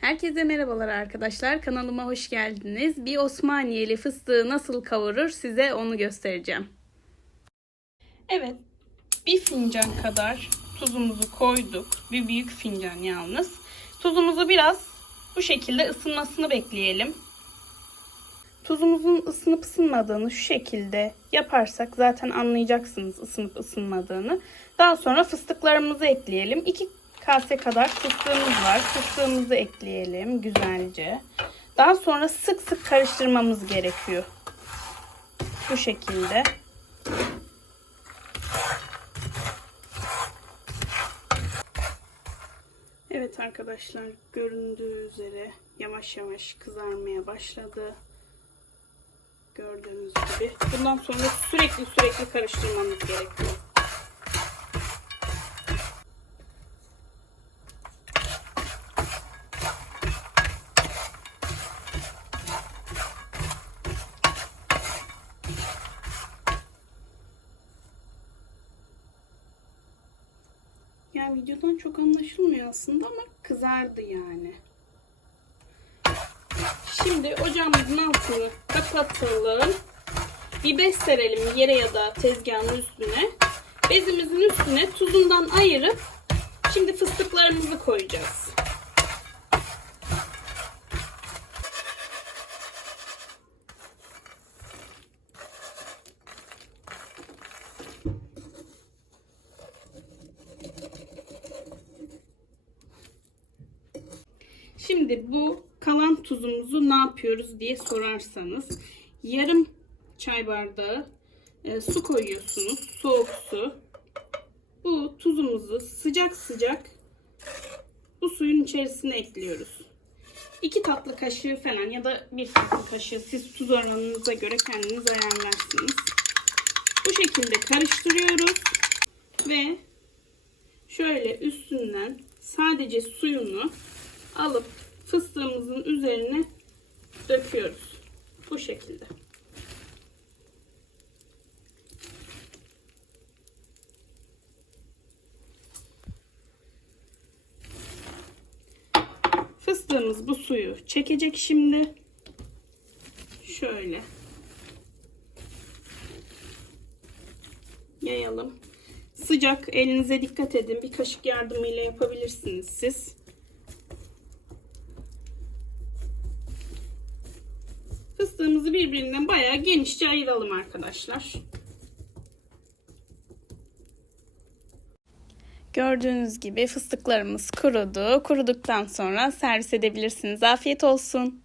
Herkese merhabalar arkadaşlar. Kanalıma hoş geldiniz. Bir Osmaniyeli fıstığı nasıl kavurur size onu göstereceğim. Evet. Bir fincan kadar tuzumuzu koyduk. Bir büyük fincan yalnız. Tuzumuzu biraz bu şekilde ısınmasını bekleyelim. Tuzumuzun ısınıp ısınmadığını şu şekilde yaparsak zaten anlayacaksınız ısınıp ısınmadığını. Daha sonra fıstıklarımızı ekleyelim. 2 kase kadar fıstığımız var. Fıstığımızı ekleyelim güzelce. Daha sonra sık sık karıştırmamız gerekiyor. Bu şekilde. Evet arkadaşlar göründüğü üzere yavaş yavaş kızarmaya başladı. Gördüğünüz gibi. Bundan sonra sürekli sürekli karıştırmamız gerekiyor. Yani videodan çok anlaşılmıyor aslında ama kızardı yani. Şimdi ocağımızın altını kapatalım. Bir bez serelim yere ya da tezgahın üstüne. Bezimizin üstüne tuzundan ayırıp şimdi fıstıklarımızı koyacağız. Şimdi bu kalan tuzumuzu ne yapıyoruz diye sorarsanız yarım çay bardağı e, su koyuyorsunuz. Soğuk su. Bu tuzumuzu sıcak sıcak bu suyun içerisine ekliyoruz. 2 tatlı kaşığı falan ya da 1 tatlı kaşığı siz tuz oranınıza göre kendiniz ayarlarsınız. Bu şekilde karıştırıyoruz ve şöyle üstünden sadece suyunu alıp fıstığımızın üzerine döküyoruz. Bu şekilde. Fıstığımız bu suyu çekecek şimdi. Şöyle. Yayalım. Sıcak elinize dikkat edin. Bir kaşık yardımıyla yapabilirsiniz siz. Fıstığımızı birbirinden bayağı genişçe ayıralım arkadaşlar. Gördüğünüz gibi fıstıklarımız kurudu. Kuruduktan sonra servis edebilirsiniz. Afiyet olsun.